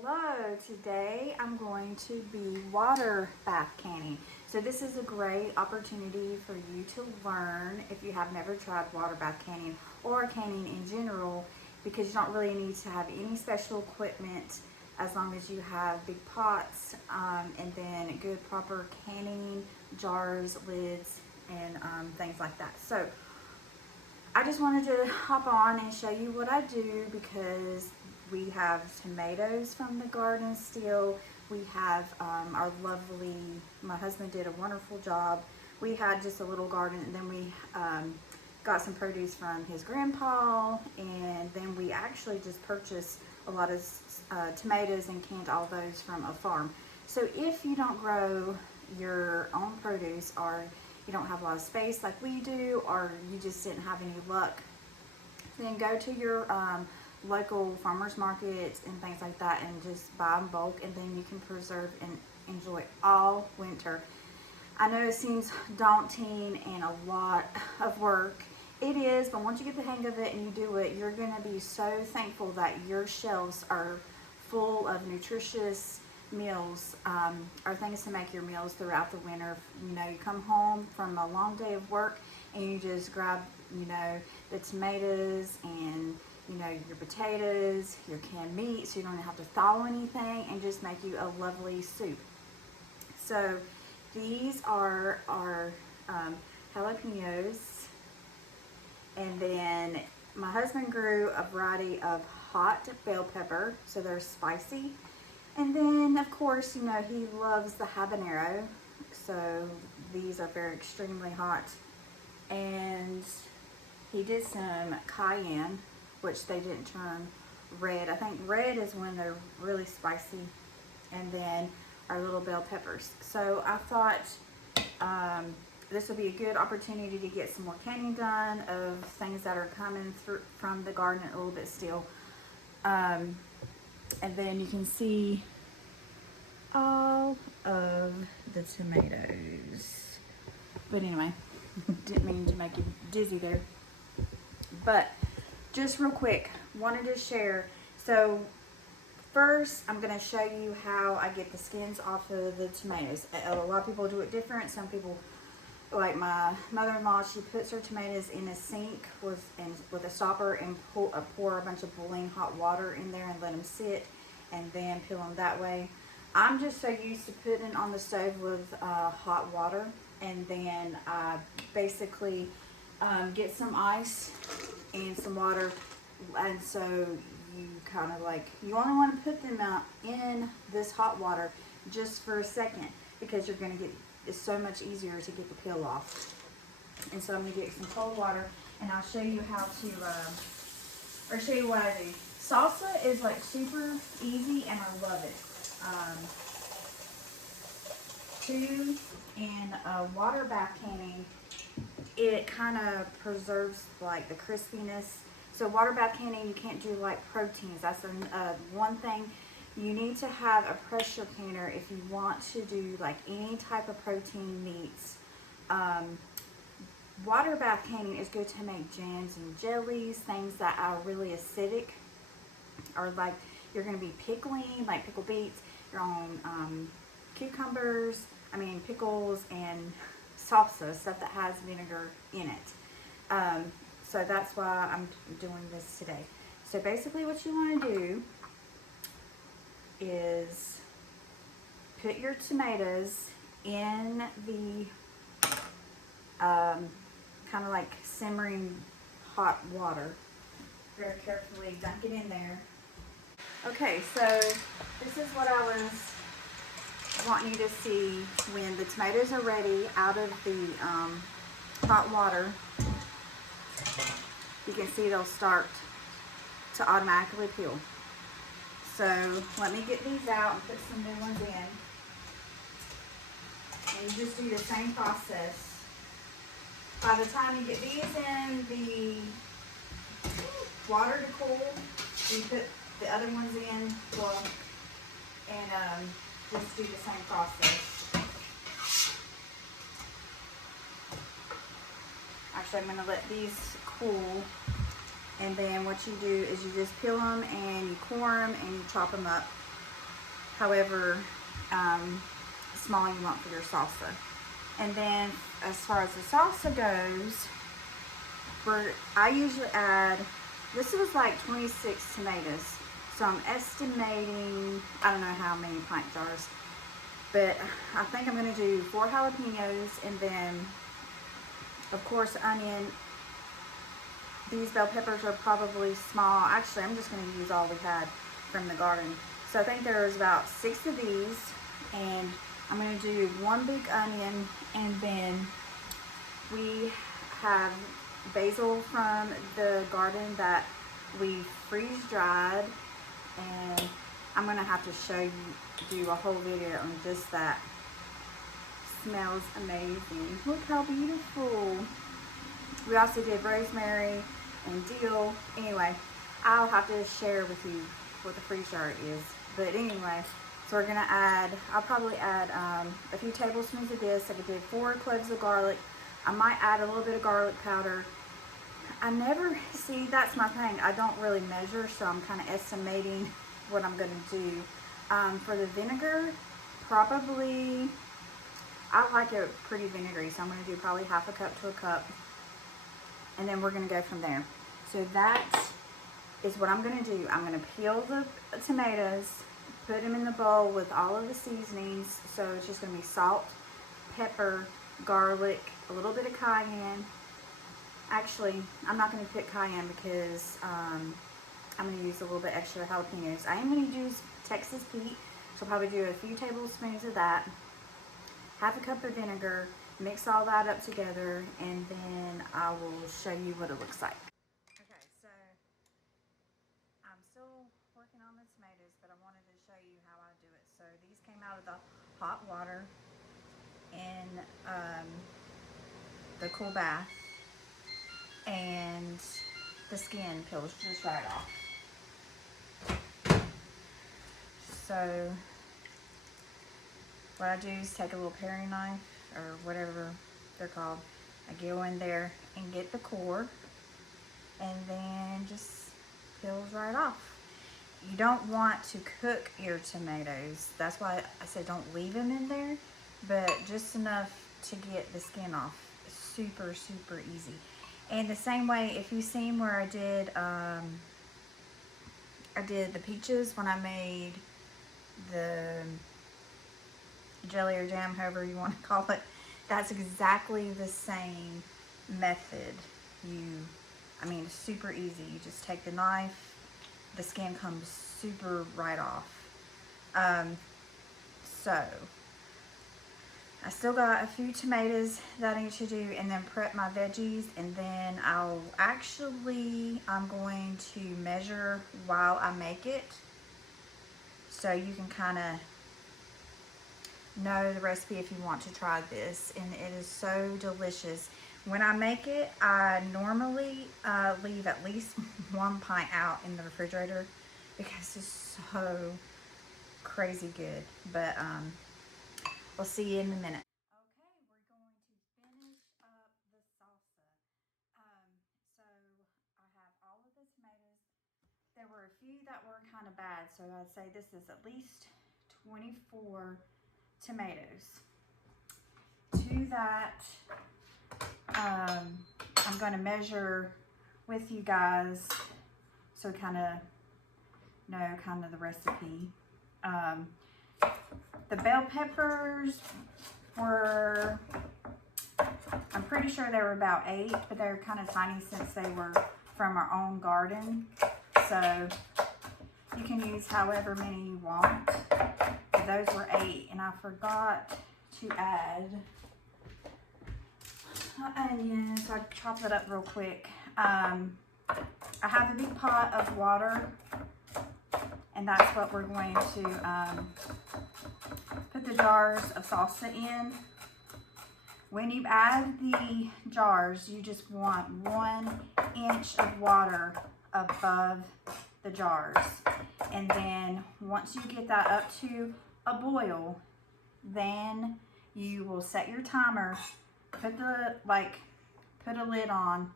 Hello, today I'm going to be water bath canning. So this is a great opportunity for you to learn if you have never tried water bath canning or canning in general, because you don't really need to have any special equipment as long as you have big pots and then good proper canning jars, lids, and things like that. So I just wanted to hop on and show you what I do because we have tomatoes from the garden still. We have our lovely, my husband did a wonderful job. We had just a little garden, and then we got some produce from his grandpa, and then we actually just purchased a lot of tomatoes and canned all those from a farm. So if you don't grow your own produce, or you don't have a lot of space like we do, or you just didn't have any luck, then go to your local farmers markets and things like that and just buy in bulk, and then you can preserve and enjoy all winter. I know it seems daunting and a lot of work. It is, but once you get the hang of it and you do it, you're going to be so thankful that your shelves are full of nutritious meals, or things to make your meals throughout the winter. You know, you come home from a long day of work and you just grab, you know, the tomatoes and, you know, your potatoes, your canned meat, so you don't have to thaw anything, and just make you a lovely soup. So these are our jalapenos, and then my husband grew a variety of hot bell pepper, so they're spicy. And then, of course, you know, he loves the habanero, so these are very extremely hot. And he did some cayenne, which they didn't turn red. I think red is when they're really spicy. And then our little bell peppers. So I thought this would be a good opportunity to get some more canning done of things that are coming through from the garden a little bit still. And then you can see all of the tomatoes. But anyway, didn't mean to make you dizzy there. But just real quick, wanted to share. So first, I'm going to show you how I get the skins off of the tomatoes. A lot of people do it different. Some people, like my mother-in-law, she puts her tomatoes in a sink with a stopper and pour a bunch of boiling hot water in there and let them sit, and then peel them that way. I'm just so used to putting it on the stove with hot water, and then basically get some ice and some water, and so you kind of like, you only want to put them out in this hot water just for a second, because you're going to get, it's so much easier to get the peel off. And so I'm going to get some cold water, and I'll show you how to, or show you what I do. Salsa is like super easy, and I love it. Too, and water bath canning, it kind of preserves like the crispiness. So water bath canning, you can't do like proteins. That's one thing. You need to have a pressure canner if you want to do like any type of protein meats. Water bath canning is good to make jams and jellies, things that are really acidic, or like you're going to be pickling, like pickled beets, your own cucumbers, pickles, and salsa, stuff that has vinegar in it. So that's why I'm doing this today. So basically what you want to do is put your tomatoes in the kind of like simmering hot water. Very carefully dunk it in there. Okay, so this is what I was wanting you to see. When the tomatoes are ready out of the hot water, you can see they'll start to automatically peel. So let me get these out and put some new ones in. And you just do the same process. By the time you get these in the water to cool, you put the other ones in, well, and just do the same process. Actually, I'm going to let these cool, and then what you do is you just peel them and you core them and you chop them up however small you want for your salsa. And then as far as the salsa goes, I usually add, this was like 26 tomatoes. So I'm estimating, I don't know how many pint jars, but I think I'm gonna do 4 jalapenos, and then of course onion. These bell peppers are probably small. Actually, I'm just gonna use all we had from the garden. So I think there's about 6 of these, and I'm gonna do 1 big onion, and then we have basil from the garden that we freeze dried, and I'm gonna have to show you, do a whole video on just that. Smells amazing. Look how beautiful. We also did rosemary and dill. Anyway, I'll have to share with you what the freeze jar is. But anyway, so we're gonna add, I'll probably add a few tablespoons of this. Like I did 4 cloves of garlic. I might add a little bit of garlic powder. I never, see, that's my thing. I don't really measure, so I'm kind of estimating what I'm gonna do. For the vinegar, probably, I like it pretty vinegary, so I'm gonna do probably half a cup to a cup. And then we're gonna go from there. So that is what I'm gonna do. I'm gonna peel the tomatoes, put them in the bowl with all of the seasonings. So it's just gonna be salt, pepper, garlic, a little bit of cayenne. Actually, I'm not gonna put cayenne because I'm gonna use a little bit extra jalapenos. I am gonna use Texas Pete, so I'll probably do a few tablespoons of that, half a cup of vinegar, mix all that up together, and then I will show you what it looks like. Okay, so I'm still working on the tomatoes, but I wanted to show you how I do it. So these came out of the hot water in the cool bath, and the skin peels just right off. So what I do is take a little paring knife, or whatever they're called. I go in there and get the core, and then just peels right off. You don't want to cook your tomatoes. That's why I said don't leave them in there, but just enough to get the skin off. Super, super easy. And the same way, if you've seen where I did the peaches when I made the jelly or jam, however you want to call it, that's exactly the same method. I mean, it's super easy. You just take the knife, the skin comes super right off. So I still got a few tomatoes that I need to do, and then prep my veggies, and then I'm going to measure while I make it, so you can kind of know the recipe if you want to try this. And it is so delicious. When I make it, I normally leave at least 1 pint out in the refrigerator because it's so crazy good. But we'll see you in a minute. Okay, we're going to finish up the salsa. So I have all of the tomatoes. There were a few that were kind of bad, so I'd say this is at least 24 tomatoes. To that, I'm going to measure with you guys so kind of know kind of the recipe. The bell peppers were, I'm pretty sure they were about 8, but they're kind of tiny since they were from our own garden. So you can use however many you want. But those were 8, and I forgot to add onions, so I chopped it up real quick. I have a big pot of water, and that's what we're going to put the jars of salsa in. When you add the jars, you just want 1 inch of water above the jars. And then once you get that up to a boil, then you will set your timer, put a lid on,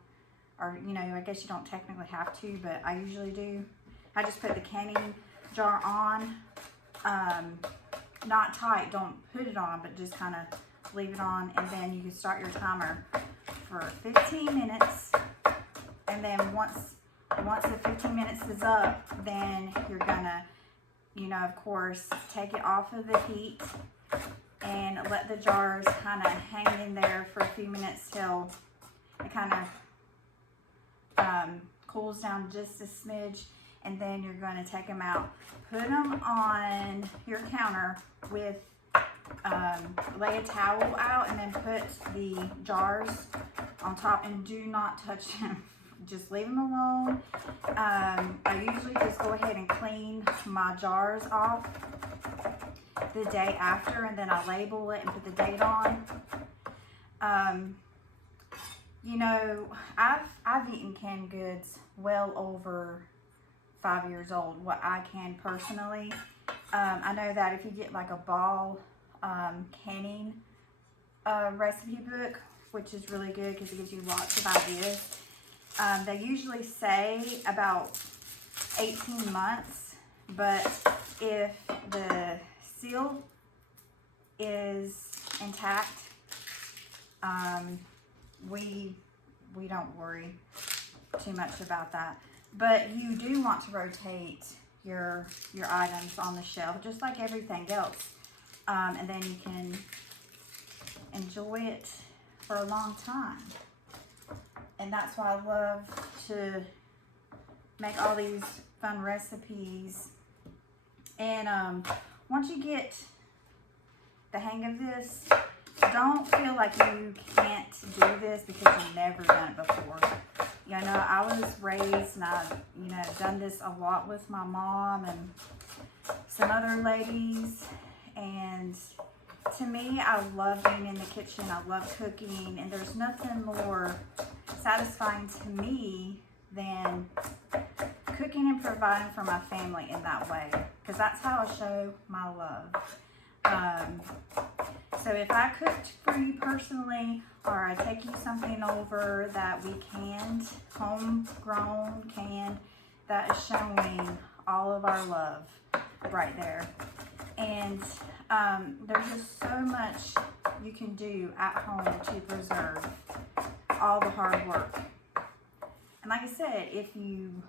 or I guess you don't technically have to, but I usually do. I just put the canning jar on, not tight. Don't put it on, but just kind of leave it on, and then you can start your timer for 15 minutes. And then once the 15 minutes is up, then you're gonna, you know, of course, take it off of the heat and let the jars kind of hang in there for a few minutes till it kind of cools down just a smidge. And then you're going to take them out, put them on your counter with, lay a towel out, and then put the jars on top, and do not touch them. Just leave them alone. I usually just go ahead and clean my jars off the day after, and then I label it and put the date on. You know, I've eaten canned goods well over 5 years old, what I can personally. I know that if you get like a ball canning recipe book, which is really good because it gives you lots of ideas. They usually say about 18 months, but if the seal is intact, we don't worry too much about that. But you do want to rotate your items on the shelf, just like everything else. And then you can enjoy it for a long time. And that's why I love to make all these fun recipes. And once you get the hang of this, don't feel like you can't do this because you've never done it before. You know, I was raised and I've, you know, done this a lot with my mom and some other ladies. And to me, I love being in the kitchen. I love cooking. And there's nothing more satisfying to me than cooking and providing for my family in that way. Because that's how I show my love. So if I cooked for you personally, or I take you something over that we canned, homegrown, canned, that is showing all of our love right there. And there's just so much you can do at home to preserve all the hard work. And like I said, if you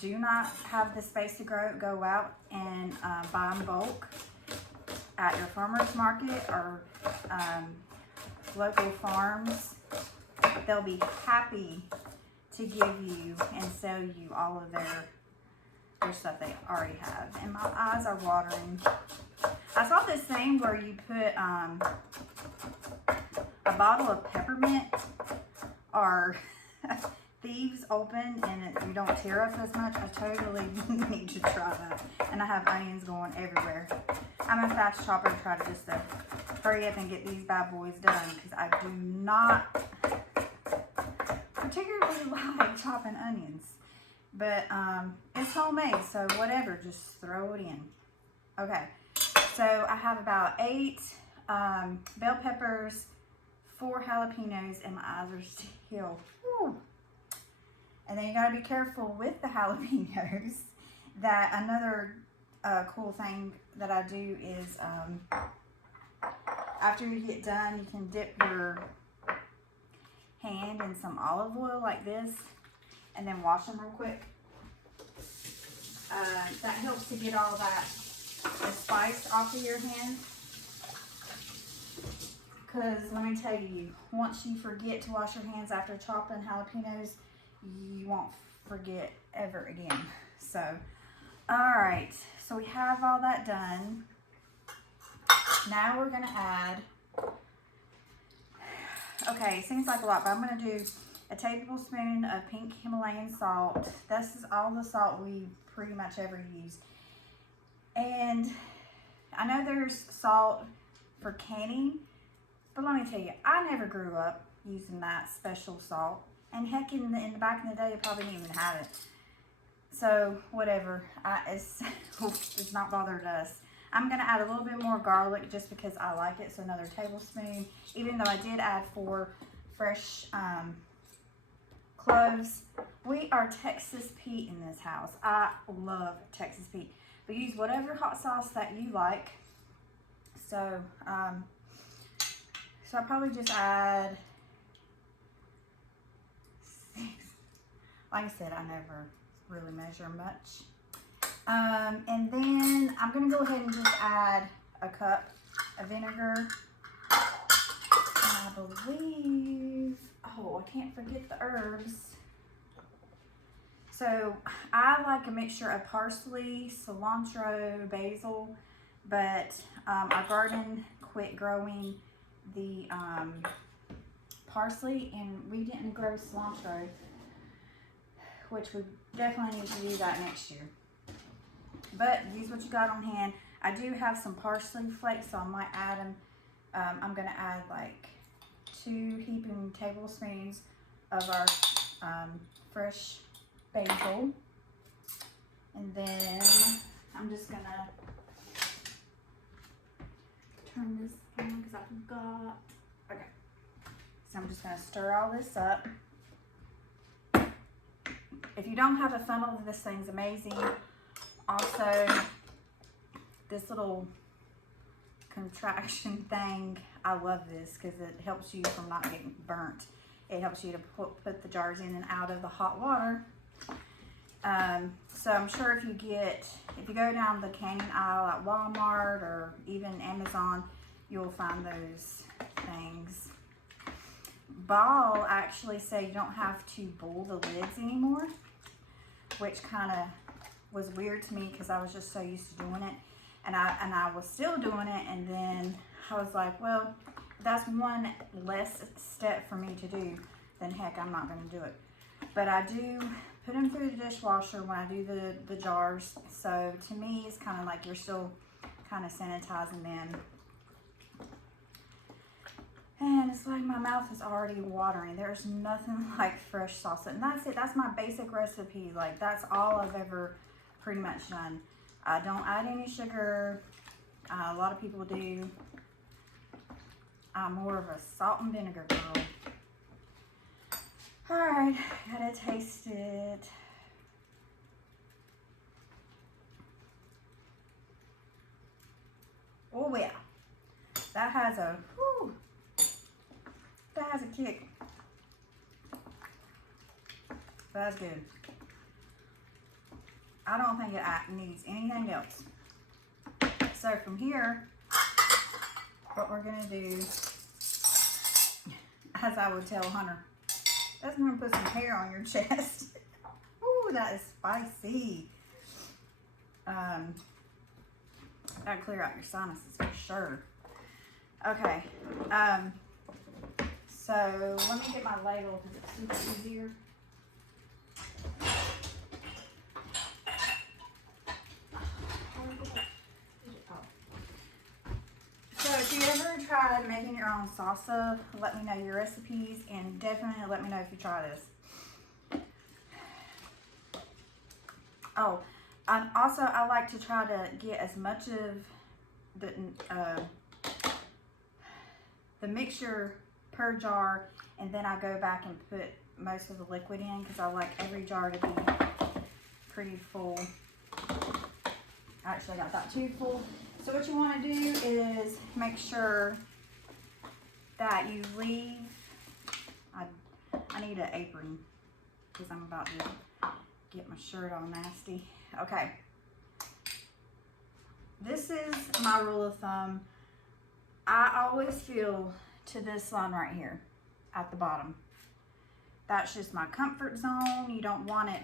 do not have the space to go out and buy in bulk at your farmer's market or local farms, they'll be happy to give you and sell you all of their stuff they already have. And my eyes are watering. I saw this thing where you put a bottle of peppermint or thieves open and you don't tear up as much. I totally need to try that. And I have onions going everywhere. I'm a fast chopper, try to just hurry up and get these bad boys done because I do not particularly like chopping onions. But it's homemade, so whatever, just throw it in. Okay, so I have about 8 bell peppers, 4 jalapenos, and my eyes are still. Whew. And then you gotta be careful with the jalapenos. That another cool thing that I do is after you get done, you can dip your hand in some olive oil like this and then wash them real quick. That helps to get all that the spice off of your hand. Because let me tell you, once you forget to wash your hands after chopping jalapenos, you won't forget ever again. So, alright, so we have all that done. Now we're going to add, okay, seems like a lot, but I'm going to do a tablespoon of pink Himalayan salt. This is all the salt we pretty much ever use. And I know there's salt for canning, but let me tell you, I never grew up using that special salt. And heck, in the back in the day, they probably didn't even have it. So, whatever. It's not bothered us. I'm going to add a little bit more garlic just because I like it. So, another tablespoon. Even though I did add 4 fresh cloves. We are Texas Pete in this house. I love Texas Pete. but use whatever hot sauce that you like. So, so I'll probably just add 6. Like I said, I never really measure much. And then I'm gonna go ahead and just add a cup of vinegar. And I believe, oh, I can't forget the herbs. So I like a mixture of parsley, cilantro, basil, but our garden quit growing the parsley, and we didn't grow cilantro, which we definitely need to do that next year. But use what you got on hand. I do have some parsley flakes, so I might add them. I'm gonna add like 2 heaping tablespoons of our fresh basil. And then I'm just gonna turn this on because I forgot. Okay. So I'm just gonna stir all this up. If you don't have a funnel, this thing's amazing. Also, this little contraction thing, I love this because it helps you from not getting burnt. It helps you to put the jars in and out of the hot water. So I'm sure if you go down the canning aisle at Walmart or even Amazon, you'll find those things. Ball actually say you don't have to boil the lids anymore, which kind of was weird to me because I was just so used to doing it, and I was still doing it, and then I was like, well, that's one less step for me to do, then heck, I'm not going to do it. But I do put them through the dishwasher when I do the jars, so to me it's kind of like you're still kind of sanitizing them. And it's like my mouth is already watering. There's nothing like fresh salsa, and that's it. That's my basic recipe. Like, that's all I've ever pretty much done. I don't add any sugar. A lot of people do. I'm more of a salt and vinegar girl. All right, gotta taste it. Oh yeah, that has a kick. That's good. I don't think it needs anything else. So from here, what we're gonna do, as I would tell Hunter, that's gonna put some hair on your chest. Ooh, that is spicy. Gotta clear out your sinuses for sure. Okay. So let me get my ladle because it's super easier. So if you ever tried making your own salsa, let me know your recipes, and definitely let me know if you try this. Oh, also I like to try to get as much of the mixture per jar, and then I go back and put most of the liquid in because I like every jar to be pretty full. Actually, I got that too full. So what you want to do is make sure that you leave, I need an apron because I'm about to get my shirt all nasty. Okay. This is my rule of thumb. I always fill to this line right here at the bottom. That's just my comfort zone. You don't want it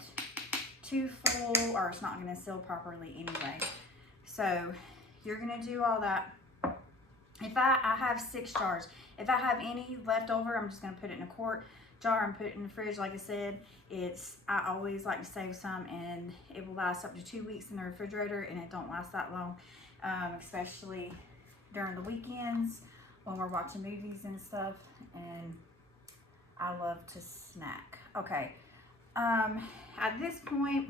too full or it's not going to seal properly anyway. So you're going to do all that. If I have 6 jars. If I have any left over, I'm just going to put it in a quart jar and put it in the fridge. Like I said, I always like to save some, and it will last up to 2 weeks in the refrigerator, and it don't last that long, especially during the weekends when we're watching movies and stuff, and I love to snack. Okay, at this point,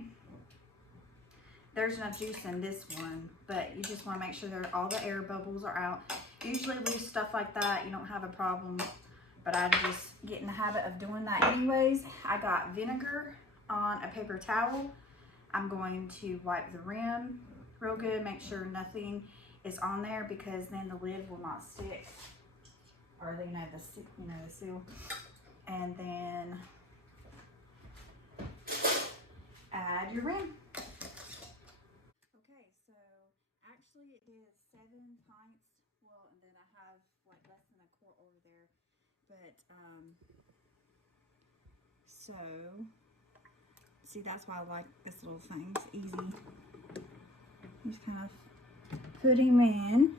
there's enough juice in this one, but you just want to make sure that all the air bubbles are out. Usually loose stuff like that, you don't have a problem, but I just get in the habit of doing that anyways. I got vinegar on a paper towel. I'm going to wipe the rim real good. Make sure nothing is on there, because then the lid will not stick, or the seal. And then add your rim. Okay, so actually it is 7 pints. Well, and then I have like less than a quart over there. But so see, that's why I like this little thing. It's easy. Just kind of put him in.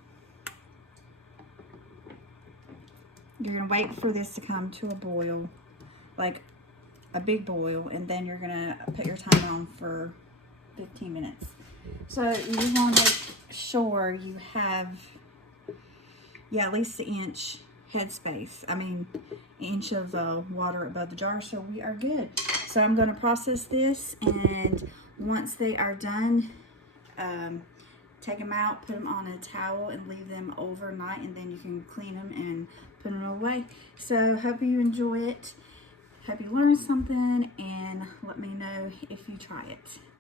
You're gonna wait for this to come to a boil, like a big boil, and then you're gonna put your timer on for 15 minutes. So you just want to make sure you have, at least an inch headspace. I mean, inch of water above the jar, so we are good. So I'm going to process this, and once they are done, take them out, put them on a towel, and leave them overnight, and then you can clean them and put them away. So hope you enjoy it. Hope you learned something, and let me know if you try it.